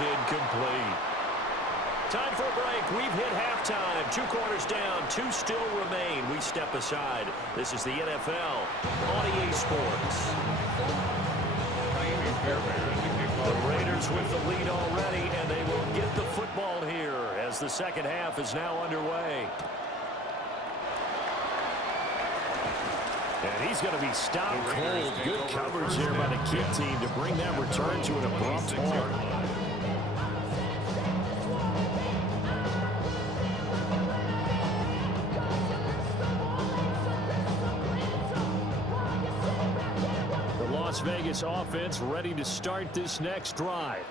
Incomplete. Time for a break. We've hit halftime. 2 quarters down. 2 still remain. We step aside. This is the NFL on EA Sports. The Raiders with the lead already, and they will get the football here as the second half is now underway. And he's going to be stopped cold. Good coverage there by the kick team to bring that return to an abrupt halt. Las Vegas offense ready to start this next drive.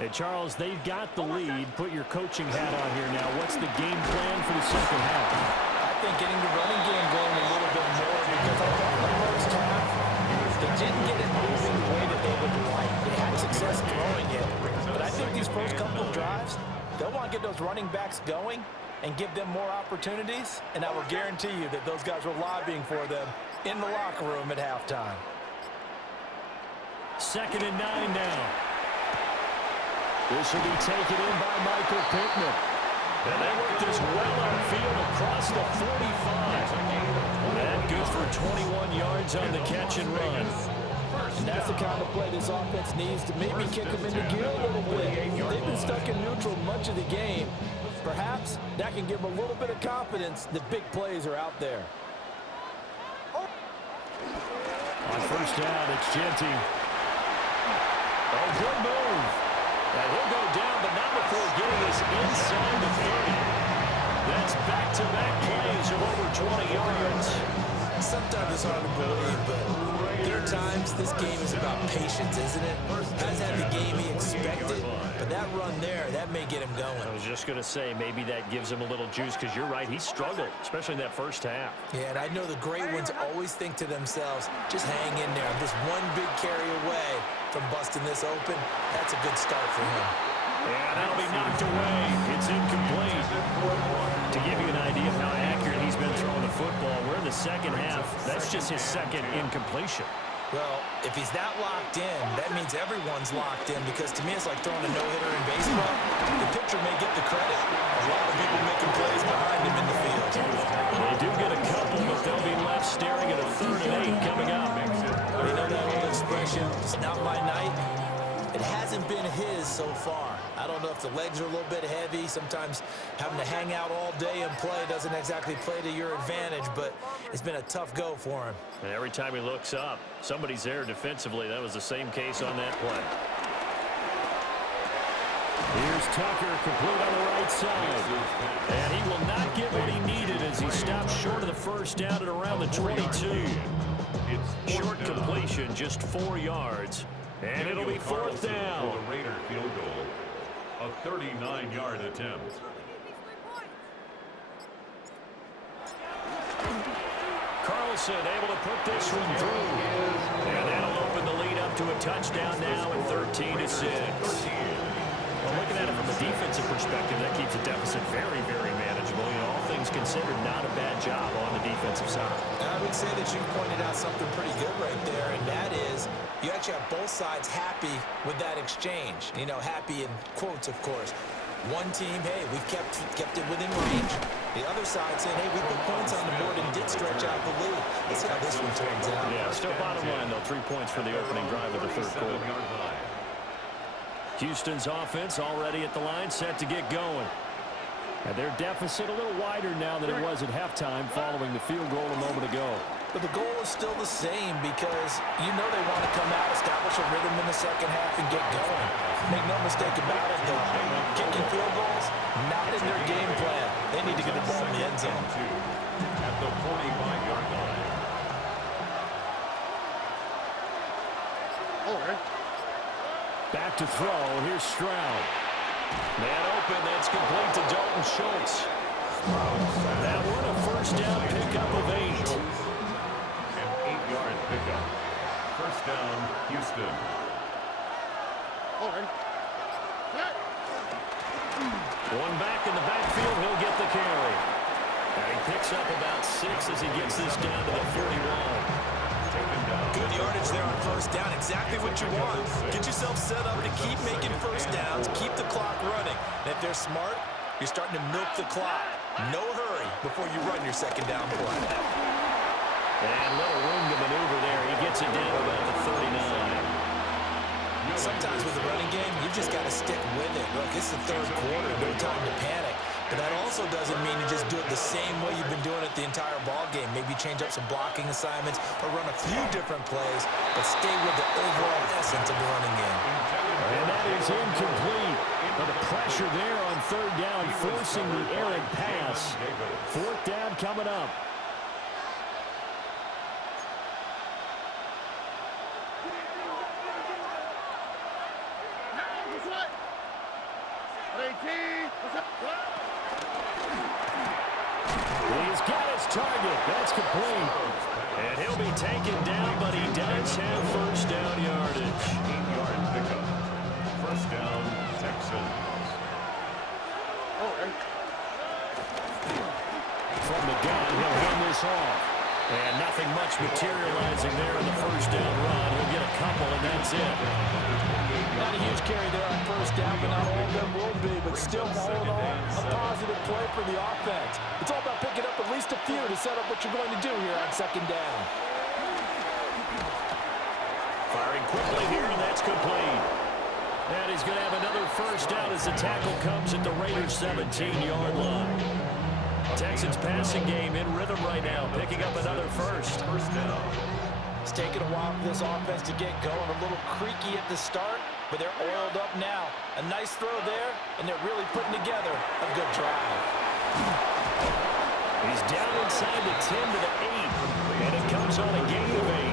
And Charles, they've got the lead. Put your coaching hat on here now. What's the game plan for the second half? I think getting the running game going a little bit more, because I thought the first half they didn't get it moving the way that they would like. They had success throwing it, but I think these first couple of drives, they'll want to get those running backs going and give them more opportunities, and I will guarantee you that those guys were lobbying for them in the locker room at halftime. 2nd and 9 now. This will be taken in by Michael Pittman. And they work this well upfield across the 45. And good for 21 yards on the catch and run. And that's the kind of play this offense needs to maybe kick them into gear a little bit. They've been stuck in neutral much of the game. Perhaps that can give them a little bit of confidence that big plays are out there. On first down, it's Genty. Oh, good move. And he'll go down, but not before getting us inside the 30. That's back-to-back plays of over 20 yards. Sometimes it's hard to believe, but there are times this game is about patience, isn't it? Has had the game he expected, but that run there, that may get him going. I was just going to say, maybe that gives him a little juice, because you're right, he struggled, especially in that first half. Yeah, and I know the great ones always think to themselves, just hang in there. Just one big carry away from busting this open. That's a good start for him. And that'll be knocked away. It's incomplete. To give you an idea of how accurate he's been throwing the football, we're in the second half. That's just his second incompletion. Well, if he's that locked in, that means everyone's locked in, because to me it's like throwing a no-hitter in baseball. The pitcher may get the credit. A lot of people making plays behind him in the field. They do get a couple, but they'll be left staring at a 3rd and 8 coming up. You know that old expression, it's not my night? It hasn't been his so far. I don't know if the legs are a little bit heavy. Sometimes having to hang out all day and play doesn't exactly play to your advantage, but it's been a tough go for him. And every time he looks up, somebody's there defensively. That was the same case on that play. Here's Tucker, complete on the right side. And he will not get what he needed as he stops short of the first down at around the 22. Short completion, just 4 yards. And it'll be 4th down. For the Raider field goal, a 39-yard attempt. Carlson able to put this one through. And that'll open the lead up to a touchdown now at 13-6. Well, looking at it from a defensive perspective, that keeps the deficit very, very manageable. You know, all things considered, not a bad job on the defensive side. I would say that you pointed out something pretty good right there, and that is you actually have both sides happy with that exchange. You know, happy in quotes, of course. One team, hey, we've kept it within range. The other side saying, hey, we put points on the board and did stretch out the lead. Let's see how this one turns out. Yeah, still bottom line, though. 3 points for the opening drive of the 3rd quarter. Houston's offense already at the line, set to get going. And their deficit a little wider now than it was at halftime following the field goal a moment ago. But the goal is still the same, because you know they want to come out, establish a rhythm in the second half, and get going. Make no mistake about it, though. Kicking field goals, not in their game plan. They need to get the ball in the end zone. At the 45-yard line. Back to throw. Here's Stroud. Man open. That's complete to Dalton Schultz. That one a first down pickup of 8. An 8-yard pickup. First down, Houston. One back in the backfield. He'll get the carry. And he picks up about 6 as he gets this down to the 41. Good yardage there on first down. Exactly what you want. Get yourself set up to keep making first downs, keep the clock running. And if they're smart, you're starting to milk the clock. No hurry before you run your second down play. And little room to maneuver there. He gets it down about the 39. Sometimes with the running game, you just got to stick with it. Look, it's the third quarter, no time to panic. But that also doesn't mean you just do it the same way you've been doing it the entire ball game. Maybe change up some blocking assignments or run a few different plays, but stay with the overall essence of the running game. And that is incomplete. But the pressure there on third down, forcing the errant pass. Fourth down coming up. He's got his target. That's complete. And he'll be taken down, but he does have first down yardage. 8-yard pickup. First down, Texans. From the gun, he'll hand this off. And nothing much materializing there in the first down run. He'll get a couple, and that's it. Not a huge carry there on first down, but not all of them will be. But still, all in all, a positive play for the offense. It's all about picking up at least a few to set up what you're going to do here on second down. Firing quickly here, and that's complete. And he's going to have another first down as the tackle comes at the Raiders' 17-yard line. Texans passing game in rhythm right now, picking up another first. First down. It's taken a while for this offense to get going. A little creaky at the start, but they're oiled up now. A nice throw there, and they're really putting together a good drive. He's down inside the 10 to the 8, and it comes on a gain of 8.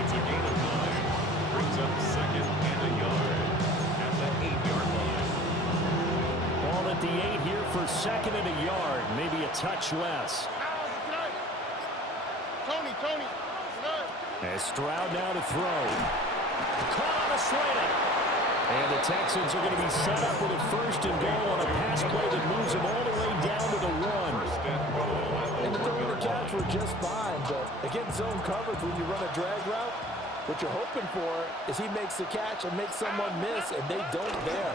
It's a gain of 9. Brings up second and a yard at the 8-yard line. Ball at the 8 here for second and a yard, maybe a touch less. Tony. As Stroud now to throw. Caught on a slant. And the Texans are going to be set up with a first and goal on a pass play that moves them all the way down to the 1. First and goal. And the throw and the catch were just fine, but against zone coverage when you run a drag route, what you're hoping for is he makes the catch and makes someone miss, and they don't there.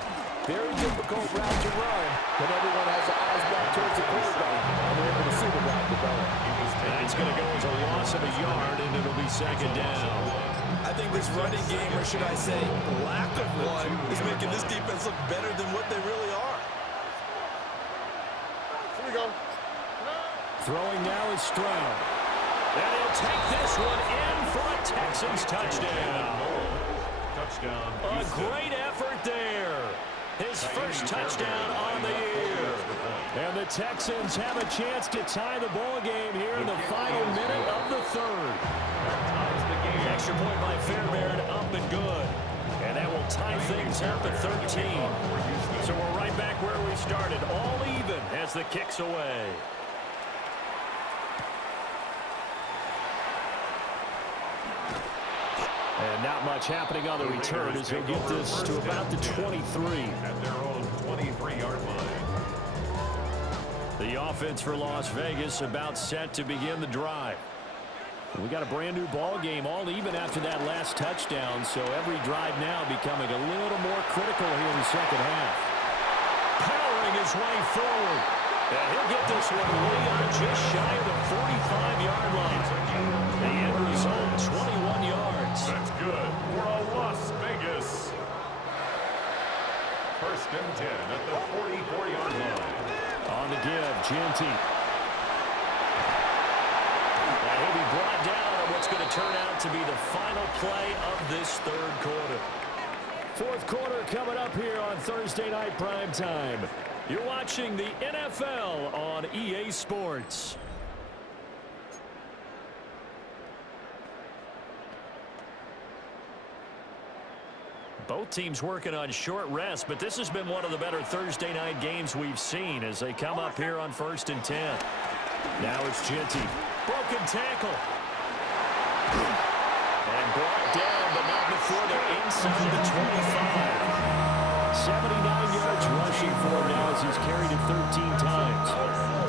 Very difficult route to run when everyone has their eyes back towards the quarterback, and they're able to see the route develop. That's going to go as a loss of a yard, and it'll be second down. I think this running game, or should I say lack of one, is making this defense look better than what they really are. Here we go. Throwing now is Stroud. And he'll take this one in for a Texans touchdown. Touchdown. A great effort there. His first touchdown on the year. And the Texans have a chance to tie the ball game here in the final minute of the third. Extra point by Fairbairn, up and good. And that will tie things up at 13. So we're right back where we started, all even as the kick's away. And not much happening on the return as he'll get this to about the 23. At their own 23-yard line. The offense for Las Vegas about set to begin the drive. We got a brand new ball game, all even after that last touchdown, so every drive now becoming a little more critical here in the second half. Powering his way forward. And he'll get this one way on just shy of the 45-yard line. The end result, 21 yards. That's good for a Las Vegas. First and 10 at the 44-yard line. On the give, Genty. And he'll be brought down on what's going to turn out to be the final play of this third quarter. Fourth quarter coming up here on Thursday Night Prime Time. You're watching the NFL on EA Sports. Both teams working on short rest, but this has been one of the better Thursday night games we've seen as they come up here on 1st and 10. Now it's Genty. Broken tackle. And brought down, but not before they're inside the 25. 79 yards rushing for him now as he's carried it 13 times.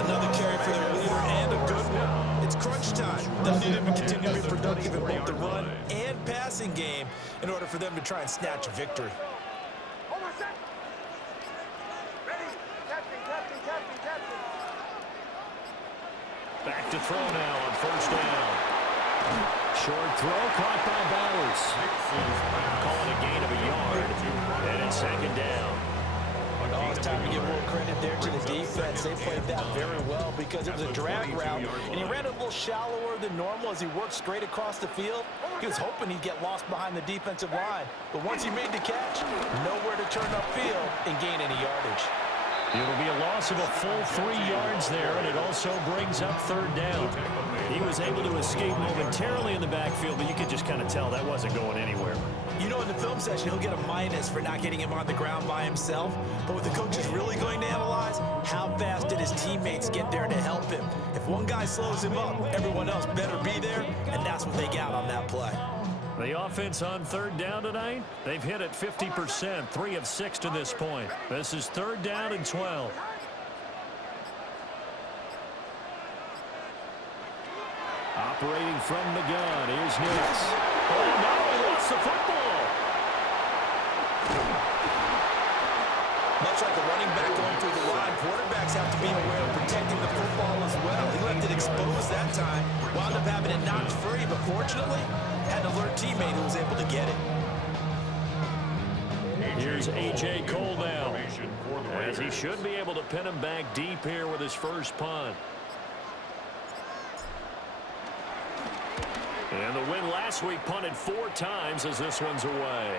Another carry for their leader and a good one. It's crunch crunch time. They'll need him to continue to be productive in both the run and passing game in order for them to try and snatch a victory. Back to throw now on first down. Short throw caught by Bowers. Calling a gain of a yard. And it's second down. Oh, it's time to give more credit there to the defense. They played that very well because it was a drag route, and he ran a little shallower than normal as he worked straight across the field. He was hoping he'd get lost behind the defensive line, but once he made the catch, nowhere to turn upfield and gain any yardage. It'll be a loss of a full 3 yards there, and it also brings up third down. He was able to escape momentarily in the backfield, but you could just kind of tell that wasn't going anywhere. You know, in the film session, he'll get a minus for not getting him on the ground by himself. But what the coach is really going to analyze, how fast did his teammates get there to help him? If one guy slows him up, everyone else better be there, and that's what they got on that play. The offense on third down tonight, they've hit it 50%, 3 of 6 to this point. This is third down and 12. Operating from the gun, here's Nix. Oh, no, he lost the football. Much like a running back going through the line, quarterbacks have to be aware of protecting the football as well. He left it exposed that time, wound up having it knocked free, but fortunately, had an alert teammate who was able to get it. Here's A.J. Cole now, as he should be able to pin him back deep here with his first punt. And the win last week punted 4 times as this one's away.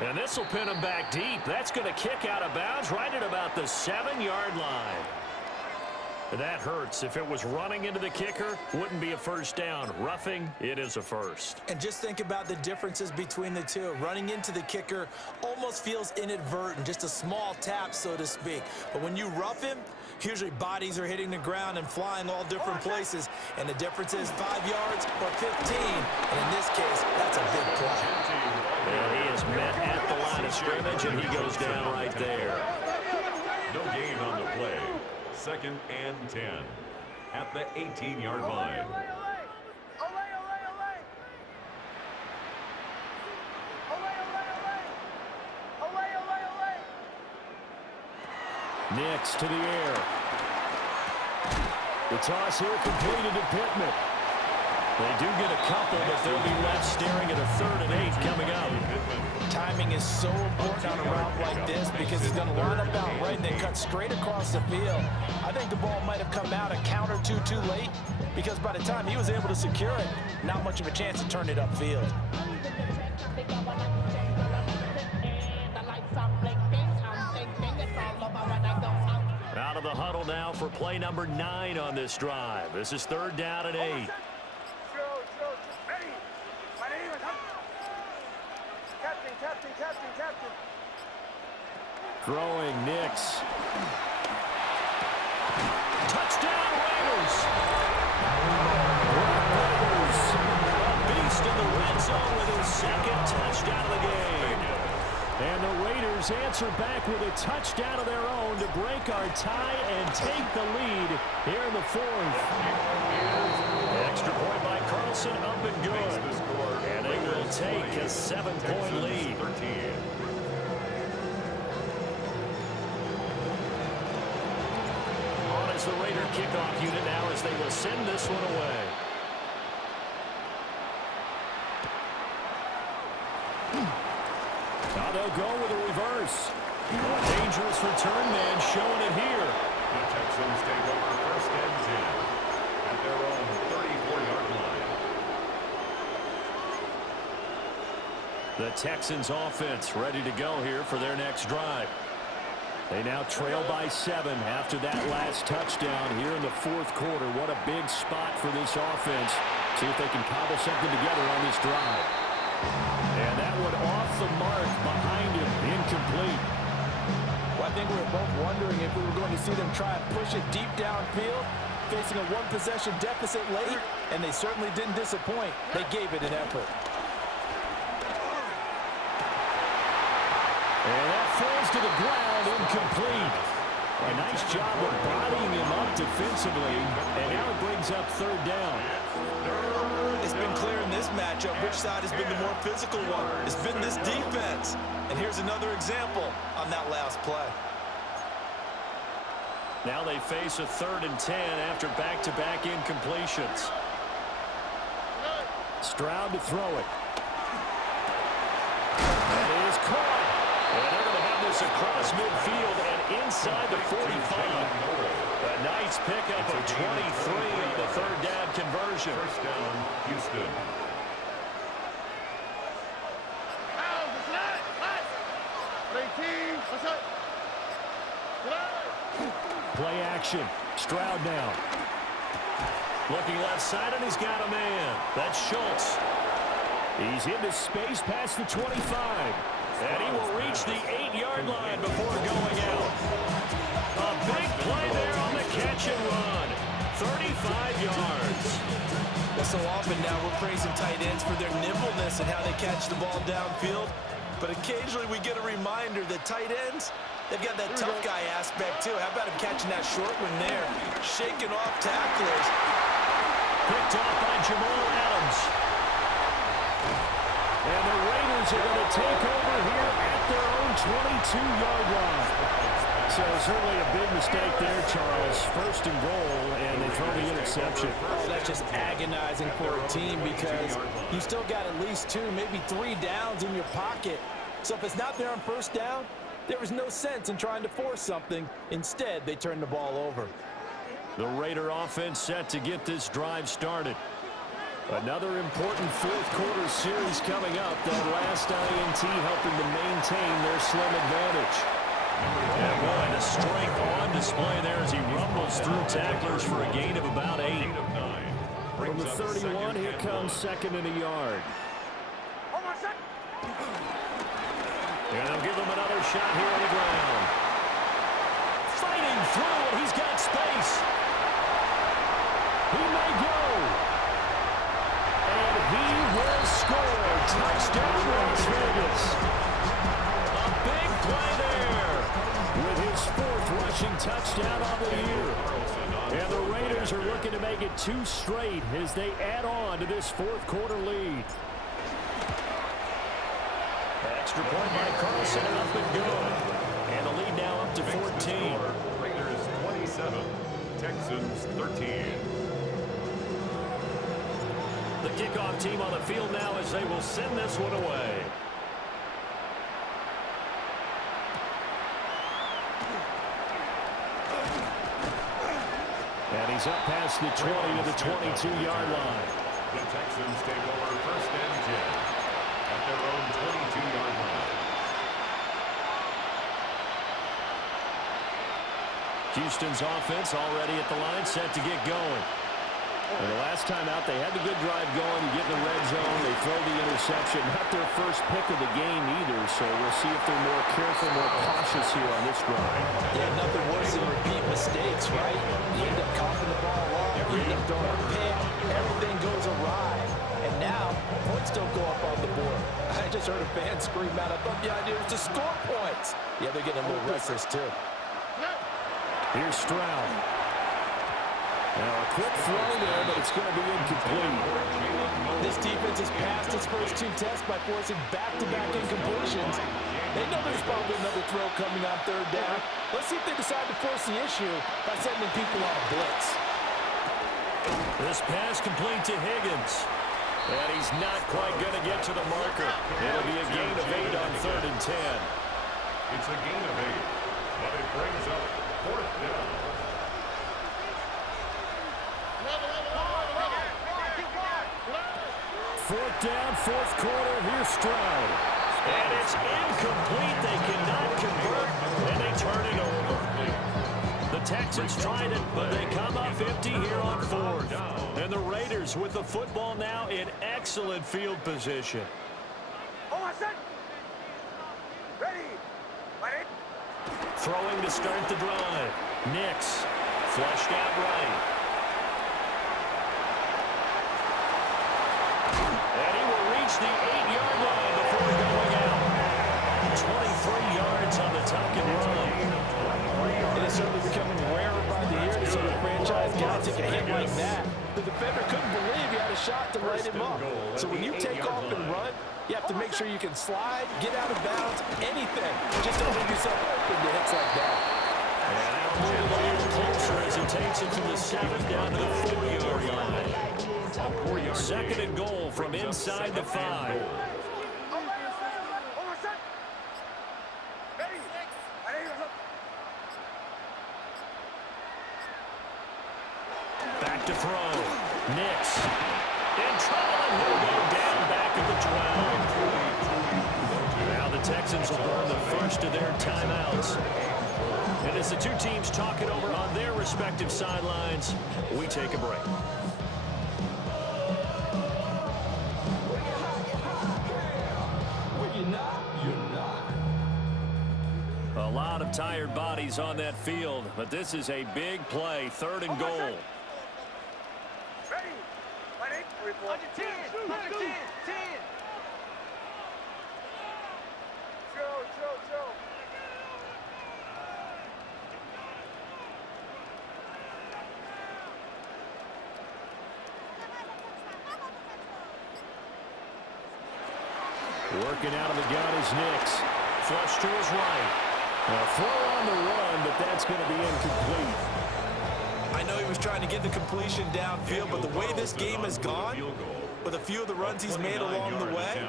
And this will pin him back deep. That's going to kick out of bounds right at about the 7-yard line. That hurts. If it was running into the kicker, wouldn't be a first down. Roughing, it is a first. And just think about the differences between the two. Running into the kicker almost feels inadvertent, just a small tap, so to speak. But when you rough him, usually bodies are hitting the ground and flying all different places. And the difference is 5 yards or 15. And in this case, that's a big play. And he is met at the line of scrimmage, and he goes down right there. No gain on the play. 2nd and 10 at the 18-yard line. Nix to the air. The toss here completed to Pittman. They do get a couple, but they'll be left staring at a 3rd and 8 coming up. Timing is so important on a route like this because he's going to line up out right and then cut straight across the field. I think the ball might have come out a count or two too late because by the time he was able to secure it, not much of a chance to turn it upfield. Out of the huddle now for play number 9 on this drive. This is 3rd down and 8. Throwing Nix. Touchdown Raiders! Raiders, a beast in the red zone with his 2nd touchdown of the game. And the Raiders answer back with a touchdown of their own to break our tie and take the lead here in the 4th. Extra point by Carlson, up and good. And they will take a 7-point lead. On as the Raider kickoff unit now as they will send this one away. Now they'll go with a reverse. A dangerous return man showing it here. The Texans take over 1st and 10 at their own 34-yard line. The Texans offense ready to go here for their next drive. They now trail by 7 after that last touchdown here in the 4th quarter. What a big spot for this offense. See if they can cobble something together on this drive. And that one off the mark behind him, incomplete. Well, I think we were both wondering if we were going to see them try and push it deep downfield, facing a 1-possession deficit late, and they certainly didn't disappoint. They gave it an effort. And that falls to the ground, incomplete. A nice job of bodying him up defensively, and now it brings up third down. It's been clear in this matchup which side has been the more physical one. It's been this defense. And here's another example on that last play. Now they face a 3rd and 10 after back-to-back incompletions. Stroud to throw it. That is caught. And they're going to have this across midfield and inside the 45. A nice pickup of 23 on the 3rd down conversion. First down, Houston. Play action. Stroud now. Looking left side, and he's got a man. That's Schultz. He's into space past the 25. And he will reach the 8-yard line before going out. A big play there on the catch and run. 35 yards. Well, so often now we're praising tight ends for their nimbleness and how they catch the ball downfield. But occasionally we get a reminder that tight ends, they've got that tough guy aspect too. How about him catching that short one there? Shaking off tacklers. Picked off by Jamal Adams. And the Raiders are going to take over here at their own 22-yard line. So certainly a big mistake there, Charles. 1st and goal, and they throw the interception. Oh, that's just agonizing for a team because you still got at least 2, maybe 3 downs in your pocket. So if it's not there on 1st down, there was no sense in trying to force something. Instead, they turned the ball over. The Raider offense set to get this drive started. Another important 4th quarter series coming up. That last INT helping to maintain their slim advantage. And boy, the strength on display there as he rumbles through tacklers for a gain of about 8. From the 31, here comes 2nd and a yard. And they'll give him another shot here on the ground. Fighting through, and he's got space. He may go. And he will score. Touchdown, Las Vegas. A big play there with his 4th rushing touchdown on the year. And the Raiders are looking to make it 2 straight as they add on to this 4th quarter lead. Extra point by Carlson, and up and good. And the lead now up to 14. Raiders 27, Texans 13. The kickoff team on the field now as they will send this one away. And he's up past the 20 to the 22-yard line. The Texans take over 1st and 10 at their own 22-yard line. Houston's offense already at the line, set to get going. And the last time out, they had the good drive going. You get in the red zone, they throw the interception. Not their first pick of the game either, so we'll see if they're more careful, more cautious here on this drive. Yeah, nothing worse than repeat mistakes, right? You end up coughing the ball off, you end up throwing a pick, everything goes awry. And now, points don't go up on the board. I just heard a fan scream out, I thought the idea was to score points. Yeah, they're getting a little restless too. Here's Stroud. Now a quick throw there, but it's going to be incomplete. This defense has passed its first 2 tests by forcing back-to-back incompletions. They know there's probably another throw coming on 3rd down. Let's see if they decide to force the issue by sending people on a blitz. This pass complete to Higgins. And he's not quite going to get to the marker. It'll be a gain of 8 on 3rd and 10. It's a gain of 8, but it brings up 4th down. Fourth down, 4th quarter. Here's Stroud. And it's incomplete. They cannot convert, and they turn it over. The Texans tried it, but they come up empty here on 4th. And the Raiders with the football now in excellent field position. Throwing to start the drive. Nix flushed out right. And he will reach the 8-yard line before going out. 23 yards on the tuck and run. It is certainly the defender couldn't believe he had a shot to light him up. So when you take off and run, you have to make sure you can slide, get out of bounds, anything. Just don't leave yourself open to hits like that. And now moving a little closer as he takes it from the 7 down to the 4-yard line. Second and goal from inside the 5. Back to throw. Nix. In trouble, and he'll go down back at the 12. Now the Texans will burn the first of their timeouts. And as the two teams talk it over on their respective sidelines, we take a break. A lot of tired bodies on that field, but this is a big play, 3rd and goal. Working out of the gun is Nix. Flush to his right. A throw on the run, but that's going to be incomplete. I know he was trying to get the completion downfield, but the way this game has gone, with a few of the runs he's made along the way,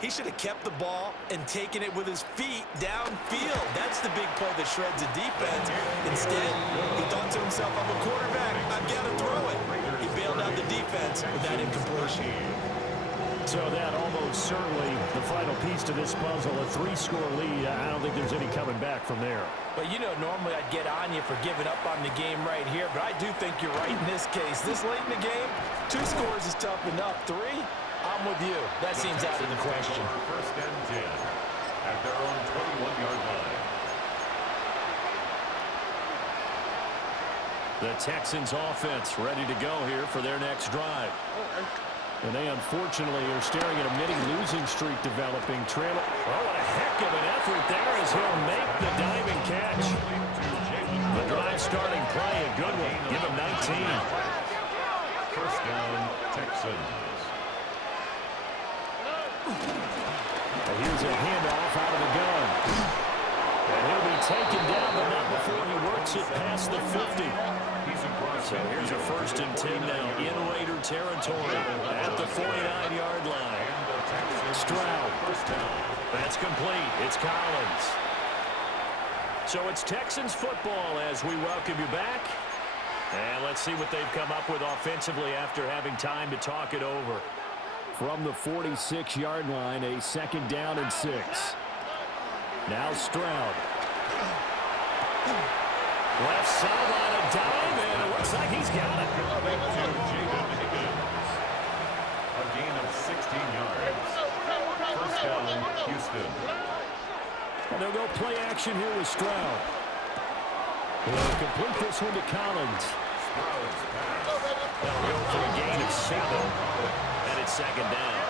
he should have kept the ball and taken it with his feet downfield. That's the big play that shreds a defense. Instead, he thought to himself, I'm a quarterback, I've got to throw it. He bailed out the defense with that incompletion. So that almost certainly the final piece to this puzzle, a 3-score lead. I don't think there's any coming back from there. But, you know, normally I'd get on you for giving up on the game right here, but I do think you're right in this case. This late in the game, 2 scores is tough enough. 3, I'm with you. That seems out of the question. First and 10 at their own 21-yard line. The Texans offense ready to go here for their next drive. And they unfortunately are staring at a mini losing streak developing. Trailer. Oh, what a heck of an effort there as he'll make the diving catch. The drive starting play, a good one. Give him 19. First down, Texans. And here's a handoff out of the gun. And he'll be taken down, but not before he works it past the 50. So here's a 1st and 10 now in Raider territory at the 49-yard line. Stroud. That's complete. It's Collins. So it's Texans football as we welcome you back. And let's see what they've come up with offensively after having time to talk it over. From the 46-yard line, a 2nd down and 6. Now Stroud. Left sideline, a dive, and it looks like he's got it. A gain of 16 yards. First down, Houston. And they'll go play action here with Stroud. They'll complete this one to Collins. They'll go for a gain of 7. And it's 2nd down.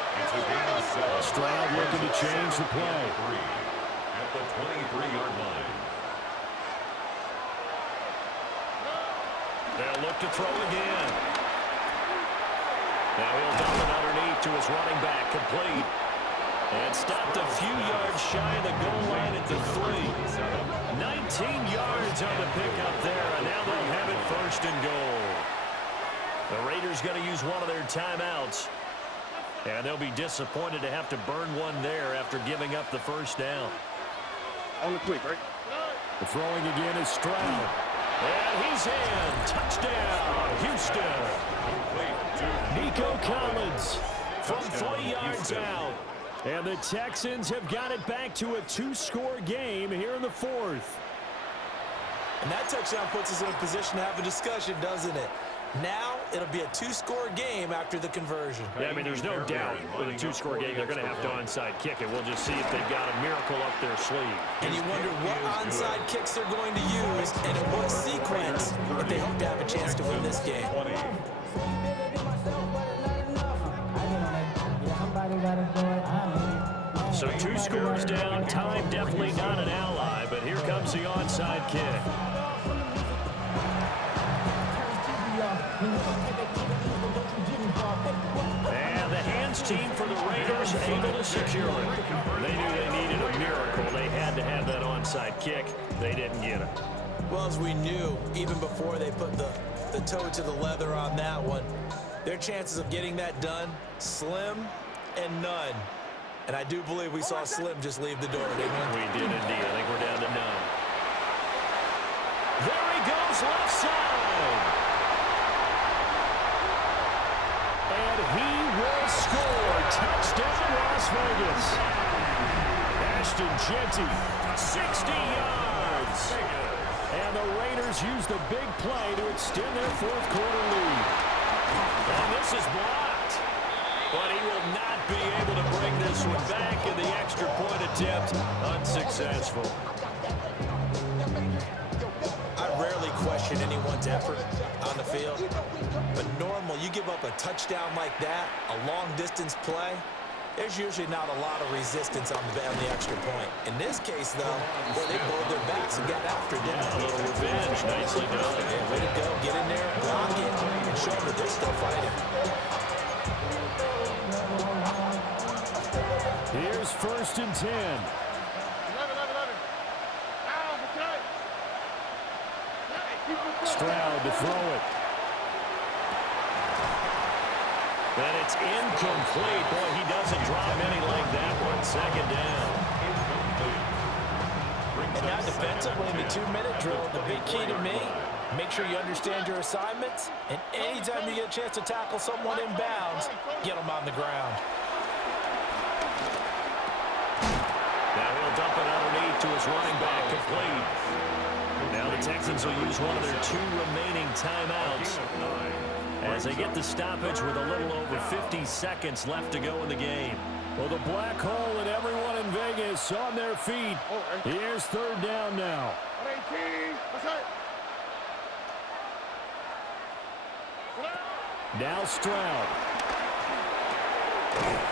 Stroud looking to change the play. At the 23-yard line. They'll look to throw again. Now he'll dump it underneath to his running back, complete. And stopped a few yards shy of the goal line at the 3. 19 yards on the pickup there, and now they'll have it 1st and goal. The Raiders going to use one of their timeouts. And they'll be disappointed to have to burn one there after giving up the 1st down. On the quick, right? The throwing again is Stroud. And he's in. Touchdown, Houston. Nico Collins from 20 yards out. And the Texans have got it back to a 2-score game here in the 4th. And that touchdown puts us in a position to have a discussion, doesn't it? Now it'll be a 2-score game after the conversion. Yeah, I mean, there's no doubt with a 2-score game they're going to have to onside kick it. We'll just see if they've got a miracle up their sleeve. And you wonder what onside kicks they're going to use and in what sequence if they hope to have a chance to win this game. So 2 scores down, time definitely not an ally, but here comes the onside kick. team for the Raiders able to secure it. They knew they needed a miracle. They had to have that onside kick. They didn't get it. Well, as we knew, even before they put the toe to the leather on that one, their chances of getting that done, slim and none. And I do believe we saw Slim just leave the door, didn't we? We did indeed. I think we're down to none. There he goes, left side. And he will score. Touchdown, Las Vegas. Ashton Jeanty, 60 yards. And the Raiders use the big play to extend their fourth quarter lead. And this is blocked. But he will not be able to bring this one back, and the extra point attempt unsuccessful. I rarely question anyone's effort on the field, but normal, you give up a touchdown like that, a long-distance play, there's usually not a lot of resistance on the extra point. In this case, though, well, they bowled their backs and got after it, didn't they? A little revenge, nicely done. Yeah, way to go. Get in there, block it, and show them that they're still fighting. Here's 1st and 10. 11. Stroud to throw it. And it's incomplete. Boy, he doesn't drop many like that one. 2nd down. And now defensively in the 2-minute drill, the big key to me, make sure you understand your assignments, and anytime you get a chance to tackle someone in bounds, get them on the ground. Now he'll dump it underneath to his running back, complete. Now the Texans will use one of their 2 remaining timeouts as they get the stoppage with a little over 50 seconds left to go in the game. Well, the black hole and everyone in Vegas on their feet. Here's 3rd down now. Now Stroud.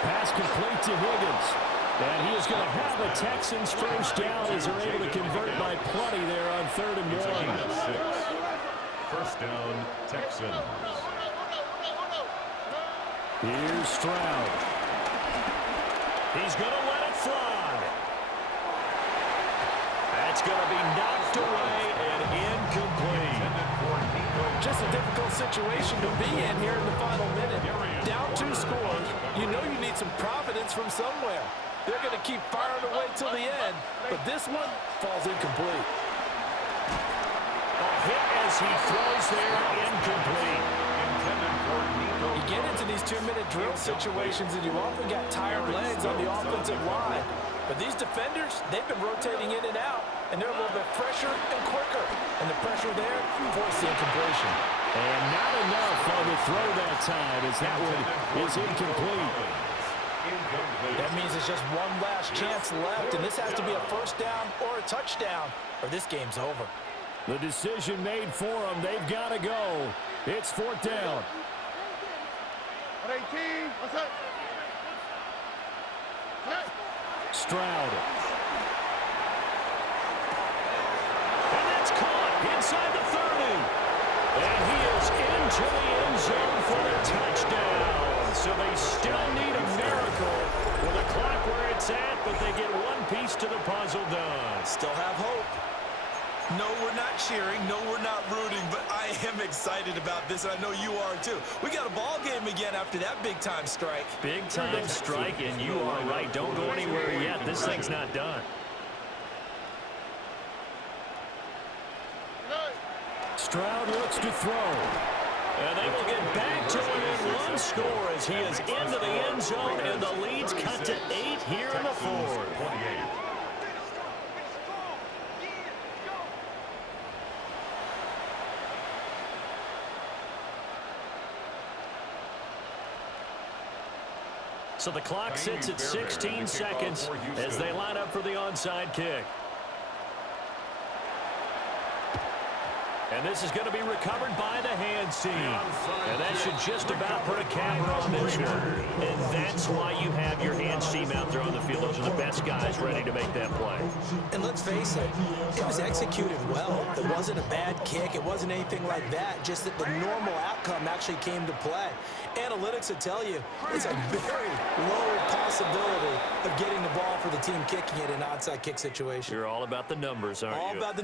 Pass complete to Higgins. And he is going to have a Texans first down as they're able to convert by plenty there on 3rd and 1. 1st down, Texans. Here's Stroud. He's going to let it fly. That's going to be knocked away and incomplete. Just a difficult situation to be in here in the final minute. Down 2 scores, you know you need some providence from somewhere. They're going to keep firing away till the end, but this one falls incomplete. A hit as he throws there, incomplete. You get into these 2-minute drill situations, and you often got tired legs on the offensive line. But these defenders, they've been rotating in and out, and they're a little bit fresher and quicker. And the pressure there forced the incompletion. And not enough on the throw that time, as that one is incomplete. That means it's just one last chance left, and this has to be a 1st down or a touchdown, or this game's over. The decision made for them. They've got to go. It's 4th down. 18. What's up? Stroud. And that's caught inside the 30. And he is into the end zone for the touchdown. So they still need a miracle with the clock where it's at, but they get one piece to the puzzle done. Still have hope. No, we're not cheering. No, we're not rooting, but I am excited about this, and I know you are too. We got a ball game again after that big-time strike. Big-time strike, and you are right. Don't go anywhere yet. This thing's not done. Stroud looks to throw. And they will get back to within 1 score as he is into the end zone, and the lead's cut to 8 here in the 4th. So the clock sits at 16 seconds as they line up for the onside kick. And this is going to be recovered by the hands team. And that should just about put a capper on this one. And that's why you have your hands team out there on the field. Those are the best guys ready to make that play. And let's face it, it was executed well. It wasn't a bad kick. It wasn't anything like that. Just that the normal outcome actually came to play. Analytics will tell you it's a very low possibility of getting the ball for the team kicking it in an onside kick situation. You're all about the numbers, aren't you? All about the numbers.